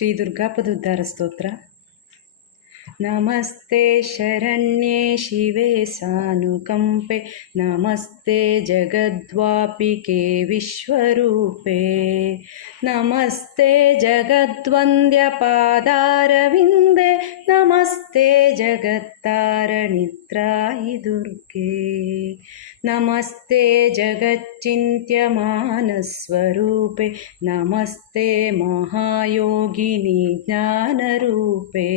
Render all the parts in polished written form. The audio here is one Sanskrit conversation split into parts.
ಶ್ರೀ ದುರ್ಗಾಪದೋದ್ಧಾರ ಸ್ತೋತ್ರ. ನಮಸ್ತೆ ಶರಣ್ಯೇ ಶಿವೆ ಸಾನುಕಂಪೆ, ನಮಸ್ತೆ ಜಗದ್ವಾಪಿಕೆ ವಿಶ್ವರೂಪೆ, ನಮಸ್ತೆ ಜಗದ್ವಂದ್ಯ ಪಾದಾರವಿಂದೆ, ನಮಸ್ತೆ ಜಗತ್ತಾರಣಿತ್ರಾಯಿ ದುರ್ಗೆ, ನಮಸ್ತೆ ಜಗಚ್ಚಿಂತ್ಯಮಾನಸ್ವರೂಪೆ, ನಮಸ್ತೆ ಮಹಾಯೋಗಿನಿ ಜ್ಞಾನರೂಪೆ,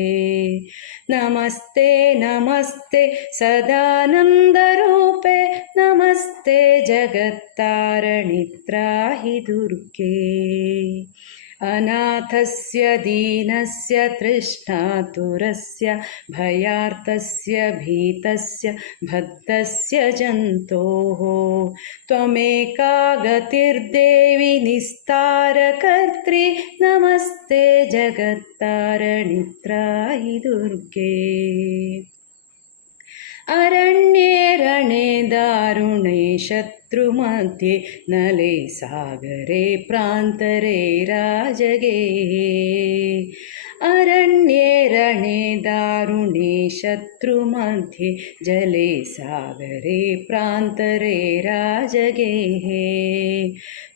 नमस्ते नमस्ते सदानन्दरूपे, नमस्ते जगत्तारಣಿत्राहि दुर्गे, अनाथस्य दीनस्य तृष्णातुरस्य भयार्तस्य भीतस्य भक्तस्य जन्तोः, त्वमेका गतिर्देवि निस्तारकर्त्री, नमस्ते जगत्तारಣಿत्राहि दुर्गे, अरण्ये रणे दारुणे शत्रुमध्ये, नले सागरे प्रान्तरे राजगेहे, अरण्ये रणे दारुणे शत्रुमध्ये, जले सागरे प्रान्तरे राजगेहे,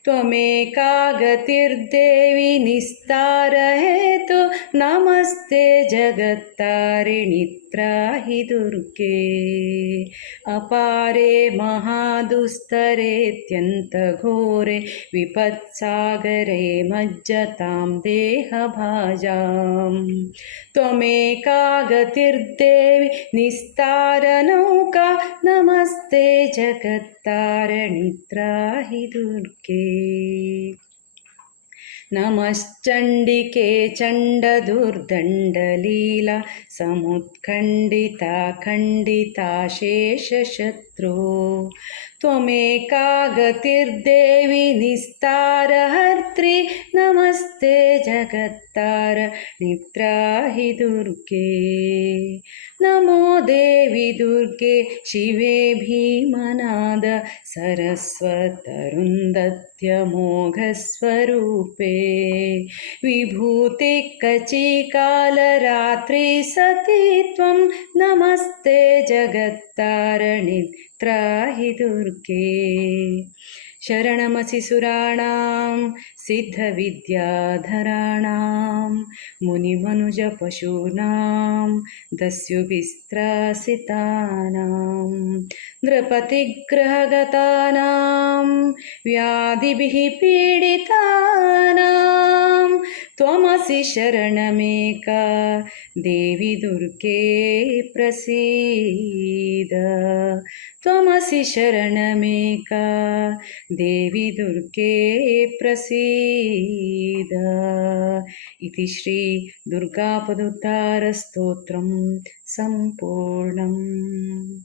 त्वमेका गतिर्देवि निस्तारहेतु, नमस्ते जगत्तारिणित्राहि दुर्गे, अपारे महादुस्तरेत्यन्तघोरे विपत्सागरे मज्जतां देहभाजाम्, त्वमेका गतिर्देवि निस्तारनौका, नमस्ते जगत्तारಣಿत्राहि दुर्गे, नमश्चण्डिके चण्डदुर्दण्डलीला समुत्खण्डिता खण्डिता शेषशत्रो, त्वमेका गतिर्देवि निस्तारहर्त्री, नमस्ते जगत्तारಣಿत्राहि दुर्गे, नमो देवि दुर्गे शिवे भीमनाद सरस्वतरुन्धत्यमोघस्वरूपे, विभूति कचिकालरात्रि सती त्वं, नमस्ते जगत्तारಣಿत्राहि दुर्गे, शरणमसि सुराणां सिद्धविद्याधराणां, मुनिमनुजपशूनां दस्युभिस्त्रासितानां, नृपतिग्रहगतानां व्याधिभिः पीडितानां, त्वमसि शरणमेका देवि दुर्गे प्रसीद, त्वमसि शरणमेका देवि दुर्गे प्रसीद। इति श्री दुर्गापदोद्धारस्तोत्रं सम्पूर्णम्।